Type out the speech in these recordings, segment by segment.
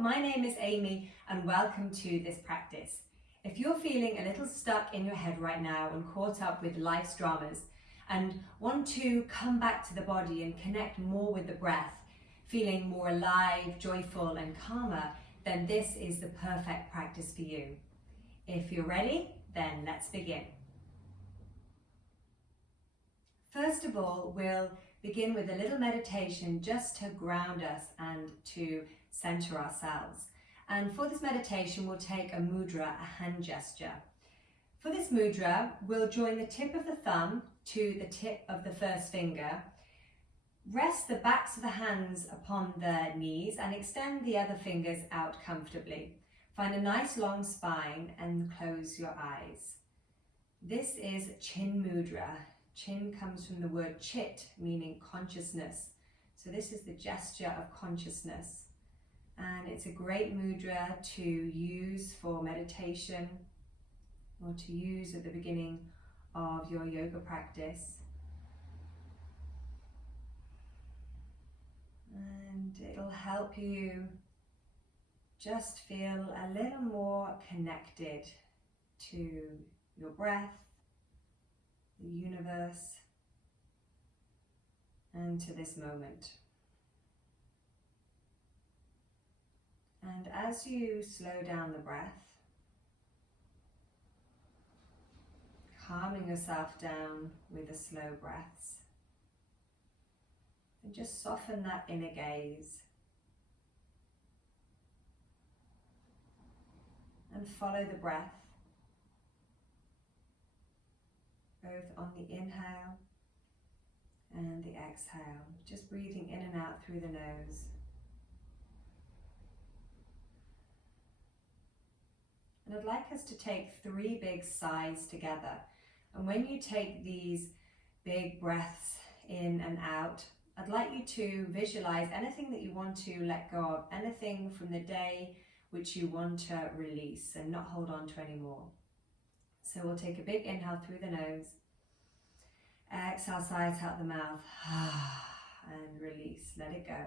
my name is Amy and welcome to this practice. If you're feeling a little stuck in your head right now and caught up with life's dramas and want to come back to the body and connect more with the breath, feeling more alive, joyful and calmer, then this is the perfect practice for you. If you're ready, then let's begin. First of all, we'll begin with a little meditation just to ground us and to center ourselves. And for this meditation, we'll take a mudra, a hand gesture. For this mudra, we'll join the tip of the thumb to the tip of the first finger. Rest the backs of the hands upon the knees and extend the other fingers out comfortably. Find a nice long spine and close your eyes. This is Chin Mudra. Chin comes from the word chit, meaning consciousness. So this is the gesture of consciousness. And it's a great mudra to use for meditation or to use at the beginning of your yoga practice. And it'll help you just feel a little more connected to your breath, the universe, and to this moment. And as you slow down the breath, calming yourself down with the slow breaths, and just soften that inner gaze and follow the breath both on the inhale and the exhale, just breathing in and out through the nose. And I'd like us to take 3 big sighs together. And when you take these big breaths in and out, I'd like you to visualize anything that you want to let go of, anything from the day which you want to release and not hold on to anymore. So we'll take a big inhale through the nose, exhale, sighs out the mouth, and release, let it go.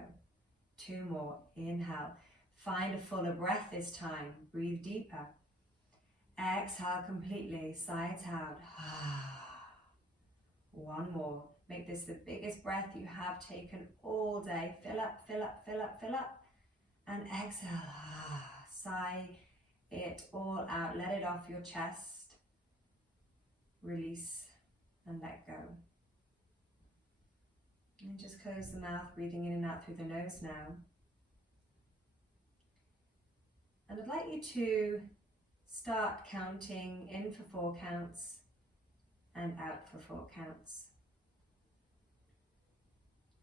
2 more, inhale, find a fuller breath this time, breathe deeper. Exhale completely, sighs out. 1 more, make this the biggest breath you have taken all day. Fill up, fill up, fill up, fill up, and exhale. Sigh it all out, let it off your chest. Release and let go. And just close the mouth, breathing in and out through the nose now. And I'd like you to start counting in for 4 counts and out for 4 counts.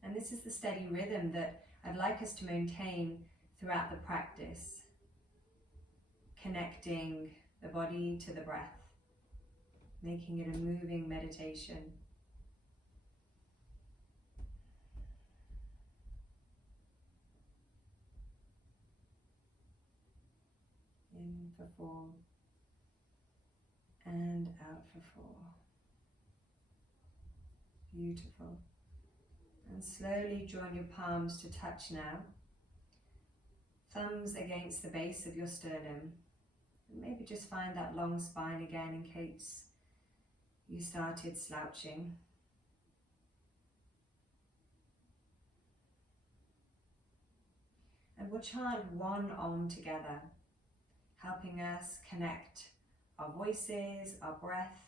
And this is the steady rhythm that I'd like us to maintain throughout the practice, connecting the body to the breath, making it a moving meditation. In for 4 and out for 4. Beautiful. And slowly join your palms to touch now. Thumbs against the base of your sternum. And maybe just find that long spine again in case you started slouching. And we'll chant one Om together, helping us connect our voices, our breath,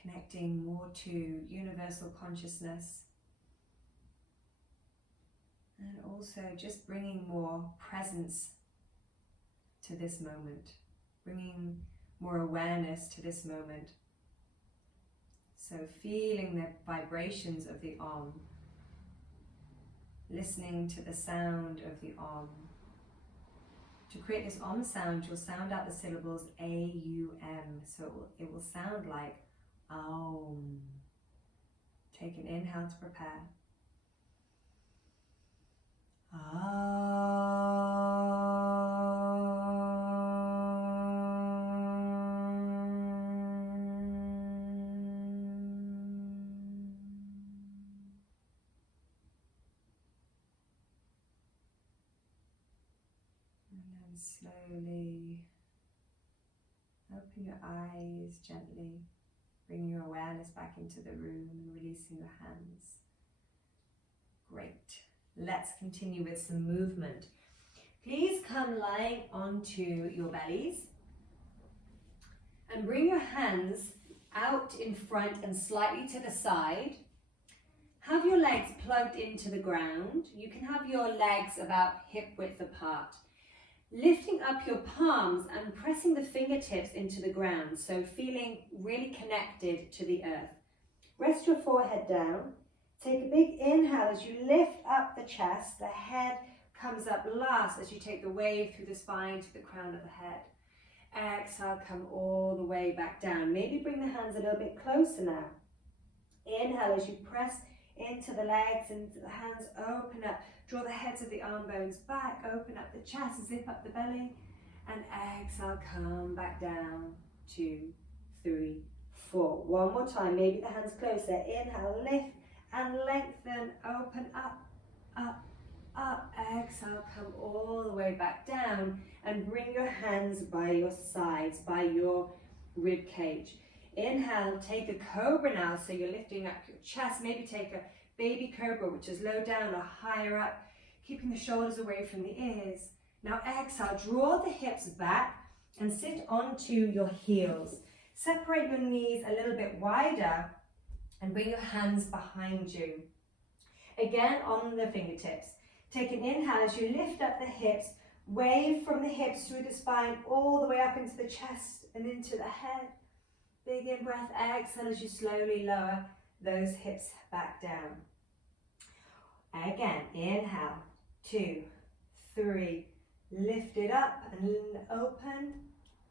connecting more to universal consciousness, and also just bringing more presence to this moment, bringing more awareness to this moment. So feeling the vibrations of the Om, listening to the sound of the Om. To create this Om sound, you'll sound out the syllables A-U-M, so it will sound like Om. Take an inhale to prepare. slowly open your eyes gently. Bring your awareness back into the room and releasing your hands. Great. Let's continue with some movement. Please come lying onto your bellies and bring your hands out in front and slightly to the side. Have your legs plugged into the ground. You can have your legs about hip width apart. Lifting up your palms and pressing the fingertips into the ground, so feeling really connected to the earth. Rest your forehead down. Take a big inhale as you lift up the chest. The head comes up last as you take the wave through the spine to the crown of the head. Exhale, come all the way back down. Maybe bring the hands a little bit closer now. Inhale as you press into the legs and the hands open up. Draw the heads of the arm bones back, open up the chest, zip up the belly, and exhale, come back down. 2, 3, 4. One more time, maybe the hands closer. Inhale, lift and lengthen, open up, up, up. Exhale, come all the way back down and bring your hands by your sides, by your rib cage. Inhale, take a cobra now, so you're lifting up your chest. Maybe take a baby cobra, which is low down or higher up, keeping the shoulders away from the ears. Now exhale, draw the hips back and sit onto your heels. Separate your knees a little bit wider and bring your hands behind you. Again, on the fingertips. Take an inhale as you lift up the hips, wave from the hips through the spine, all the way up into the chest and into the head. Big in breath, exhale as you slowly lower those hips back down. Again, inhale, 2, 3, lift it up and open,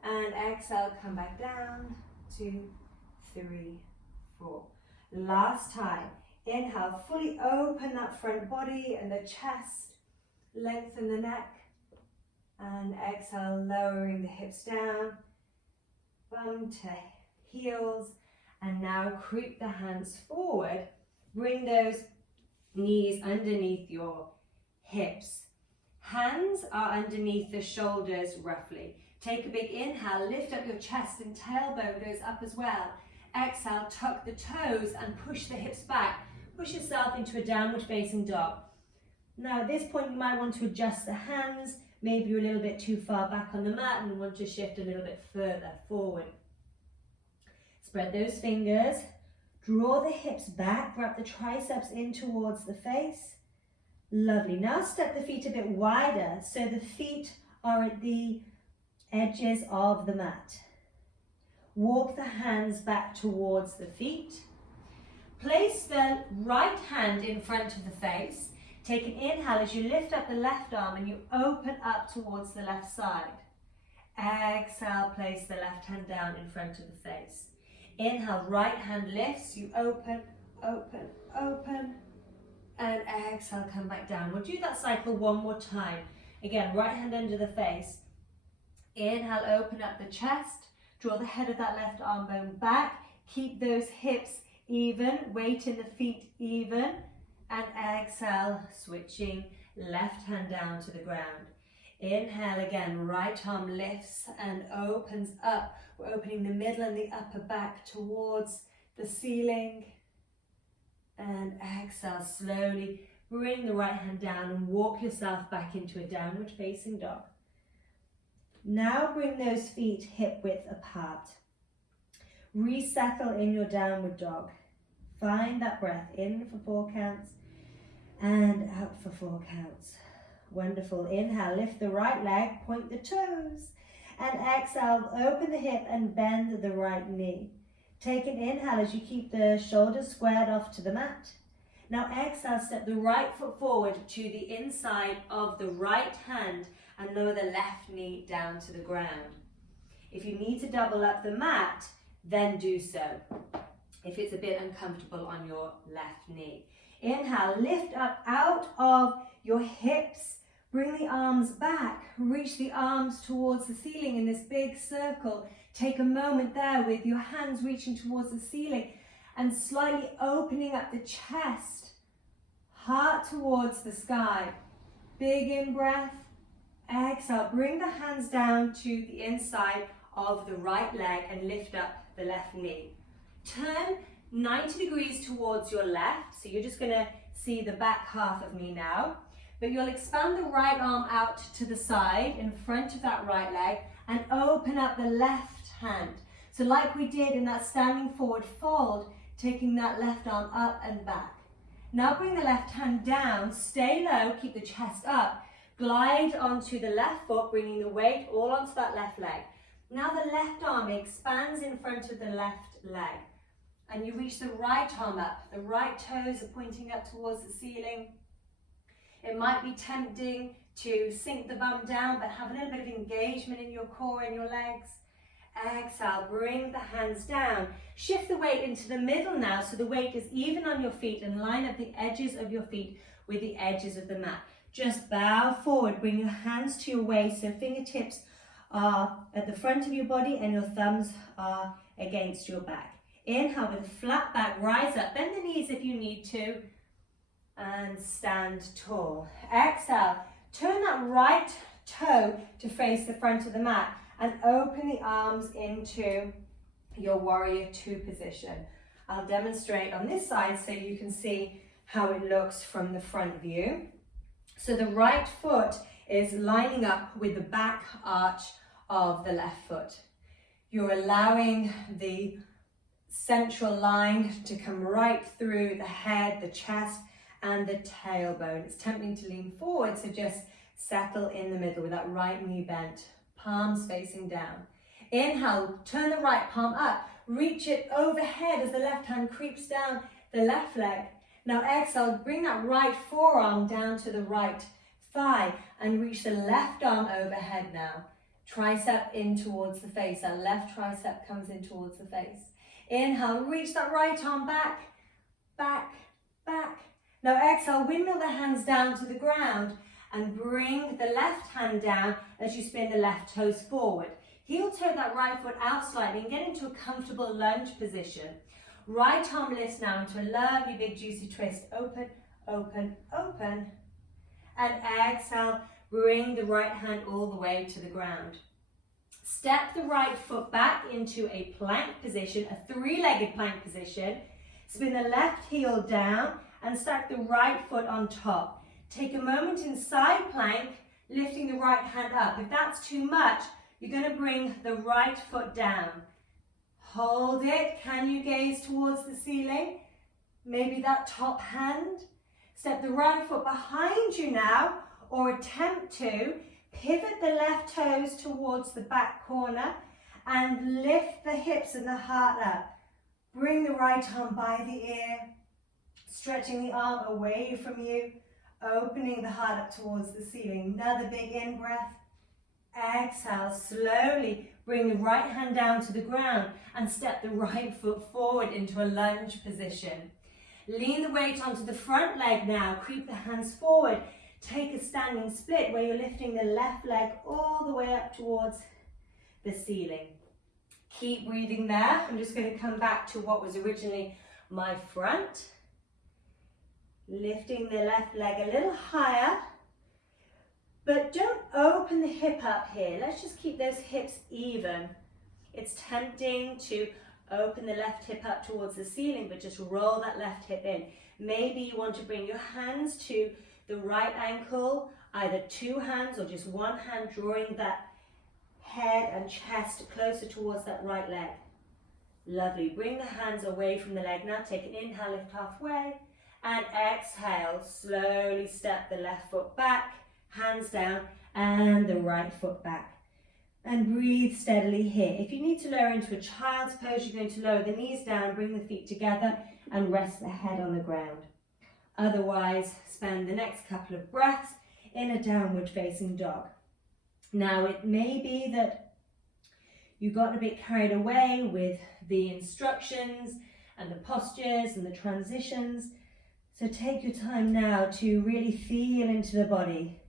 and exhale, come back down, 2, 3, 4. Last time, inhale, fully open that front body and the chest, lengthen the neck, and exhale, lowering the hips down, bum to heels, and now creep the hands forward. Bring those knees underneath your hips. Hands are underneath the shoulders roughly. Take a big inhale, lift up your chest and tailbone goes up as well. Exhale, tuck the toes and push the hips back. Push yourself into a downward facing dog. Now at this point you might want to adjust the hands. Maybe you're a little bit too far back on the mat and want to shift a little bit further forward. Spread those fingers, draw the hips back, wrap the triceps in towards the face. Lovely. Now step the feet a bit wider so the feet are at the edges of the mat. Walk the hands back towards the feet. Place the right hand in front of the face. Take an inhale as you lift up the left arm and you open up towards the left side. Exhale, place the left hand down in front of the face. Inhale, right hand lifts, you open, open, open, and exhale, come back down. We'll do that cycle one more time. Again, right hand under the face. Inhale, open up the chest, draw the head of that left arm bone back, keep those hips even, weight in the feet even, and exhale, switching left hand down to the ground. Inhale again, right arm lifts and opens up. We're opening the middle and the upper back towards the ceiling. And exhale, slowly bring the right hand down and walk yourself back into a downward facing dog. Now bring those feet hip width apart. Resettle in your downward dog. Find that breath in for 4 counts and out for 4 counts. Wonderful. Inhale, lift the right leg, point the toes. And exhale, open the hip and bend the right knee. Take an inhale as you keep the shoulders squared off to the mat. Now exhale, step the right foot forward to the inside of the right hand and lower the left knee down to the ground. If you need to double up the mat, then do so. If it's a bit uncomfortable on your left knee. Inhale, lift up out of your hips. Bring the arms back, reach the arms towards the ceiling in this big circle. Take a moment there with your hands reaching towards the ceiling and slightly opening up the chest, heart towards the sky. Big in breath, Exhale, bring the hands down to the inside of the right leg and lift up the left knee. Turn 90 degrees towards your left, so you're just going to see the back half of me now, but you'll expand the right arm out to the side in front of that right leg and open up the left hand. So like we did in that standing forward fold, taking that left arm up and back. Now bring the left hand down, stay low, keep the chest up, glide onto the left foot, bringing the weight all onto that left leg. Now the left arm expands in front of the left leg. And you reach the right arm up. The right toes are pointing up towards the ceiling. It might be tempting to sink the bum down, but have a little bit of engagement in your core and your legs. Exhale, bring the hands down. Shift the weight into the middle now, so the weight is even on your feet, and line up the edges of your feet with the edges of the mat. Just bow forward, bring your hands to your waist, so fingertips are at the front of your body and your thumbs are against your back. Inhale with a flat back, rise up, bend the knees if you need to, and stand tall. Exhale, turn that right toe to face the front of the mat and open the arms into your warrior two position. I'll demonstrate on this side so you can see how it looks from the front view. So the right foot is lining up with the back arch of the left foot. You're allowing the central line to come right through the head, the chest, and the tailbone. It's tempting to lean forward, so just settle in the middle with that right knee bent, palms facing down. Inhale, turn the right palm up, reach it overhead as the left hand creeps down the left leg. Now exhale, bring that right forearm down to the right thigh and reach the left arm overhead now. Tricep in towards the face, that left tricep comes in towards the face. Inhale, reach that right arm back, back, back. Now exhale, windmill the hands down to the ground and bring the left hand down as you spin the left toes forward. Heel toe that right foot out slightly and get into a comfortable lunge position. Right arm lifts now into a lovely big juicy twist. Open, open, open. And exhale, bring the right hand all the way to the ground. Step the right foot back into a plank position, a three-legged plank position. Spin the left heel down and stack the right foot on top. Take a moment in side plank, lifting the right hand up. If that's too much, you're going to bring the right foot down. Hold it. Can you gaze towards the ceiling? Maybe that top hand. Step the right foot behind you now, or attempt to pivot the left toes towards the back corner and lift the hips and the heart up. Bring the right arm by the ear, stretching the arm away from you, opening the heart up towards the ceiling. Another big in-breath. Exhale, slowly bring the right hand down to the ground and step the right foot forward into a lunge position. Lean the weight onto the front leg now, creep the hands forward. Take a standing split where you're lifting the left leg all the way up towards the ceiling. Keep breathing there. I'm just going to come back to what was originally my front. Lifting the left leg a little higher. But don't open the hip up here. Let's just keep those hips even. It's tempting to open the left hip up towards the ceiling, but just roll that left hip in. Maybe you want to bring your hands to the right ankle, either two hands or just one hand, drawing that head and chest closer towards that right leg. Lovely. Bring the hands away from the leg. Now take an inhale, lift halfway, and exhale. Slowly step the left foot back, hands down, and the right foot back. And breathe steadily here. If you need to lower into a child's pose, you're going to lower the knees down, bring the feet together, and rest the head on the ground. Otherwise, spend the next couple of breaths in a downward facing dog. Now, it may be that you got a bit carried away with the instructions and the postures and the transitions. So take your time now to really feel into the body.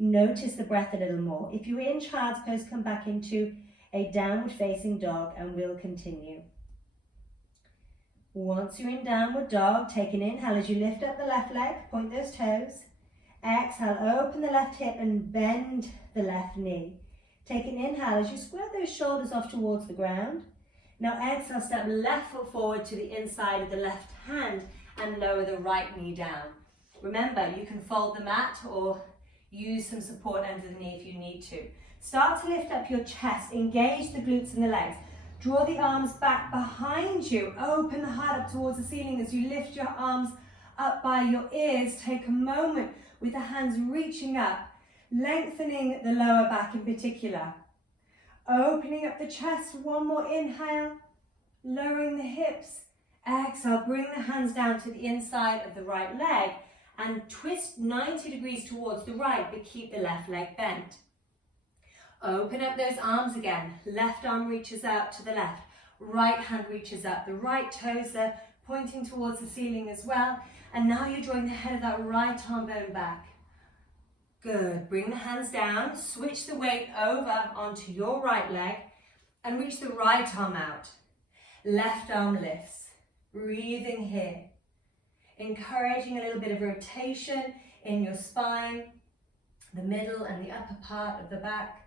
Notice the breath a little more. If you're in child's pose, come back into a downward facing dog and we'll continue. Once you're in downward dog, take an inhale as you lift up the left leg, point those toes. Exhale, open the left hip and bend the left knee. Take an inhale as you square those shoulders off towards the ground. Now exhale, step left foot forward to the inside of the left hand and lower the right knee down. Remember, you can fold the mat or use some support under the knee if you need to. Start to lift up your chest, engage the glutes and the legs. Draw the arms back behind you. Open the heart up towards the ceiling as you lift your arms up by your ears. Take a moment with the hands reaching up, lengthening the lower back in particular. Opening up the chest, one more inhale, lowering the hips. Exhale, bring the hands down to the inside of the right leg and twist 90 degrees towards the right, but keep the left leg bent. Open up those arms again. Left arm reaches out to the left, right hand reaches up. The right toes are pointing towards the ceiling as well. And now you're drawing the head of that right arm bone back. Good. Bring the hands down, switch the weight over onto your right leg and reach the right arm out. Left arm lifts. Breathing here. Encouraging a little bit of rotation in your spine, the middle and the upper part of the back.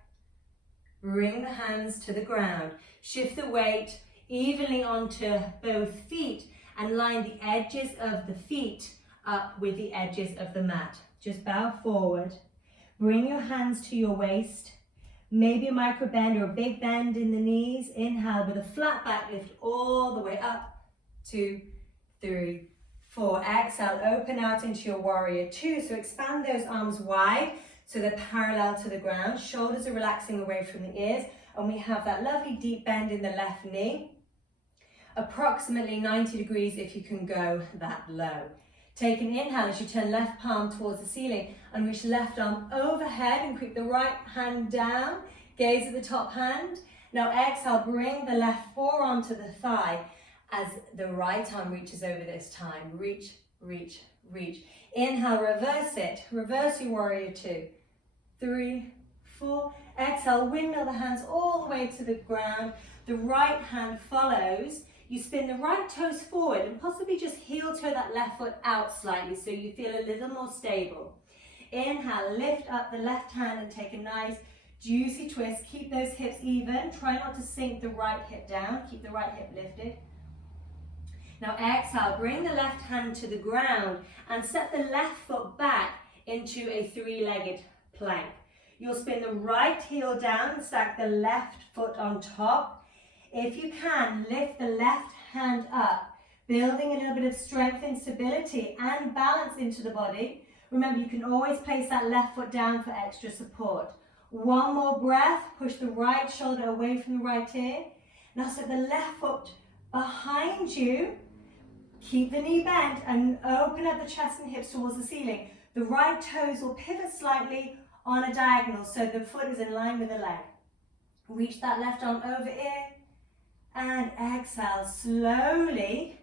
Bring the hands to the ground. Shift the weight evenly onto both feet and line the edges of the feet up with the edges of the mat. Just bow forward. Bring your hands to your waist. Maybe a micro bend or a big bend in the knees. Inhale with a flat back lift all the way up. 2, 3, 4. Exhale, open out into your warrior 2. So expand those arms wide so they're parallel to the ground. Shoulders are relaxing away from the ears. And we have that lovely deep bend in the left knee. Approximately 90 degrees if you can go that low. Take an inhale as you turn left palm towards the ceiling and reach left arm overhead and creep the right hand down. Gaze at the top hand. Now exhale, bring the left forearm to the thigh as the right arm reaches over this time. Reach, reach, reach. Inhale, reverse it. Reverse your warrior 2. 3, 4. Exhale, windmill the hands all the way to the ground. The right hand follows. You spin the right toes forward and possibly just heel toe that left foot out slightly so you feel a little more stable. Inhale, lift up the left hand and take a nice juicy twist. Keep those hips even. Try not to sink the right hip down. Keep the right hip lifted. Now exhale, bring the left hand to the ground and set the left foot back into a 3-legged plank. You'll spin the right heel down and stack the left foot on top. If you can, lift the left hand up, building a little bit of strength and stability and balance into the body. Remember, you can always place that left foot down for extra support. One more breath, push the right shoulder away from the right ear. Now set the left foot behind you. Keep the knee bent and open up the chest and hips towards the ceiling. The right toes will pivot slightly on a diagonal so the foot is in line with the leg. Reach that left arm over ear. And exhale, slowly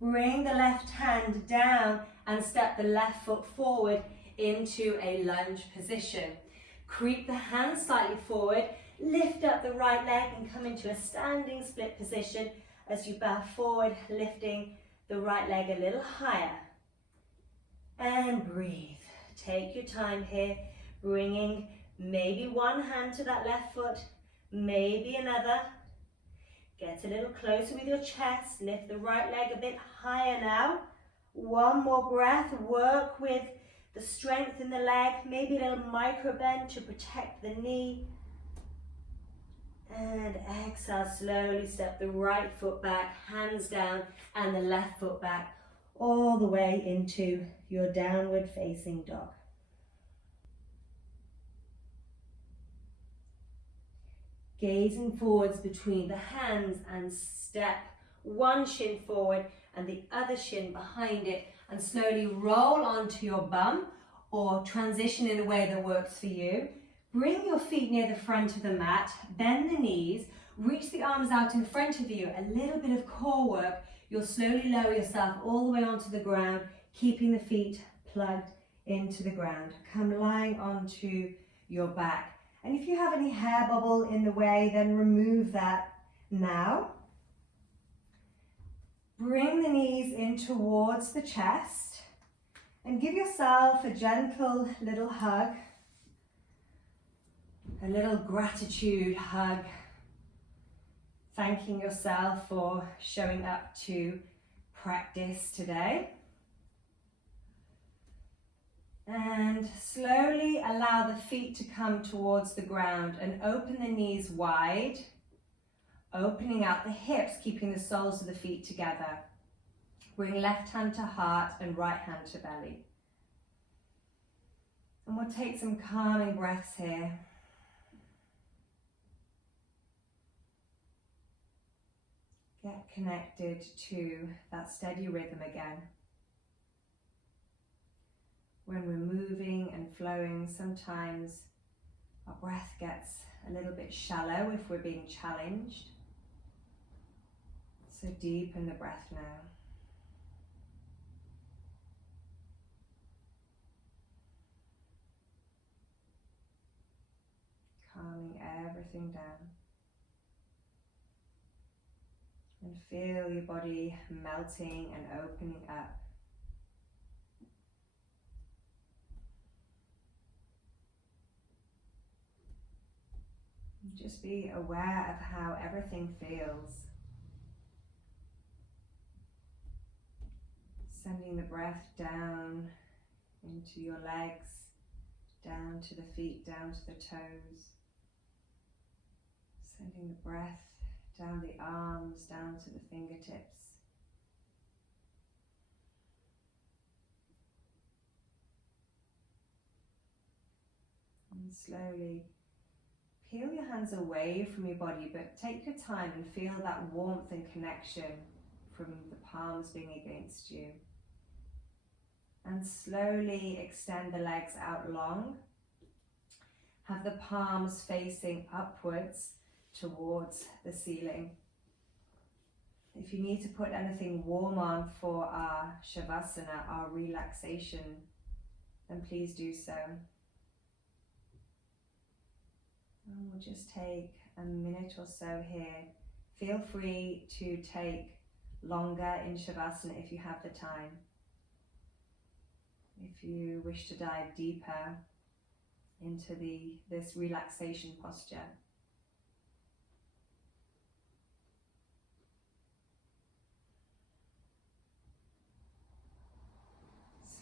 bring the left hand down and step the left foot forward into a lunge position. Creep the hands slightly forward, lift up the right leg and come into a standing split position as you bow forward, lifting the right leg a little higher. And breathe. Take your time here, bringing maybe one hand to that left foot, maybe another. Get a little closer with your chest. Lift the right leg a bit higher now. One more breath. Work with the strength in the leg. Maybe a little micro bend to protect the knee. And exhale, slowly step the right foot back, hands down, and the left foot back, all the way into your downward facing dog. Gazing forwards between the hands and step one shin forward and the other shin behind it and slowly roll onto your bum or transition in a way that works for you. Bring your feet near the front of the mat, bend the knees, reach the arms out in front of you, a little bit of core work. You'll slowly lower yourself all the way onto the ground, keeping the feet plugged into the ground. Come lying onto your back. And if you have any hair bubble in the way, then remove that now. Bring the knees in towards the chest And give yourself a gentle little hug, a little gratitude hug, thanking yourself for showing up to practice today. And slowly allow the feet to come towards the ground and open the knees wide, opening out the hips, keeping the soles of the feet together. Bring left hand to heart and right hand to belly. And we'll take some calming breaths here. Get connected to that steady rhythm again. When we're moving and flowing, sometimes our breath gets a little bit shallow if we're being challenged. So deepen the breath now. Calming everything down. And feel your body melting and opening up. And just be aware of how everything feels. Sending the breath down into your legs, down to the feet, down to the toes. Sending the breath down the arms, down to the fingertips. And slowly peel your hands away from your body, but take your time and feel that warmth and connection from the palms being against you. And slowly extend the legs out long. Have the palms facing upwards towards the ceiling. If you need to put anything warm on for our Shavasana, our relaxation, then please do so. And we'll just take a minute or so here. Feel free to take longer in Shavasana if you have the time. If you wish to dive deeper into this relaxation posture.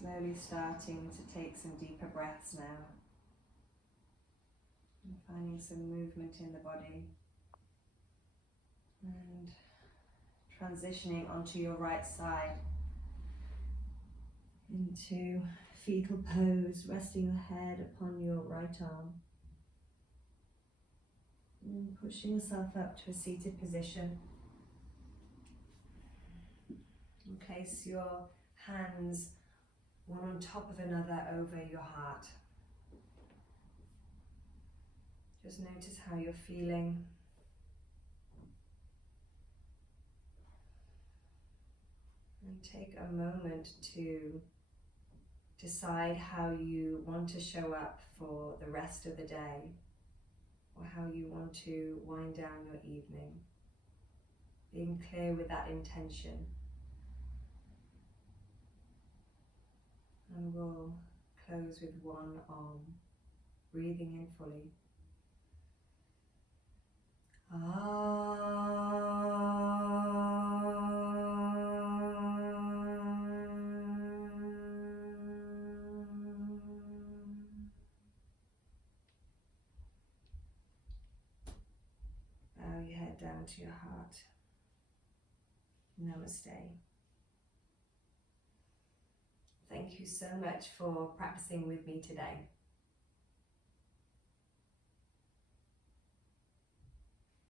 Slowly starting to take some deeper breaths now. And finding some movement in the body. And transitioning onto your right side. Into fetal pose, resting your head upon your right arm. And pushing yourself up to a seated position. And place your hands one on top of another over your heart. Just notice how you're feeling. And take a moment to decide how you want to show up for the rest of the day, or how you want to wind down your evening. Being clear with that intention. And we'll close with one arm, breathing in fully. Bow your head down to your heart. Namaste. Thank you so much for practicing with me today.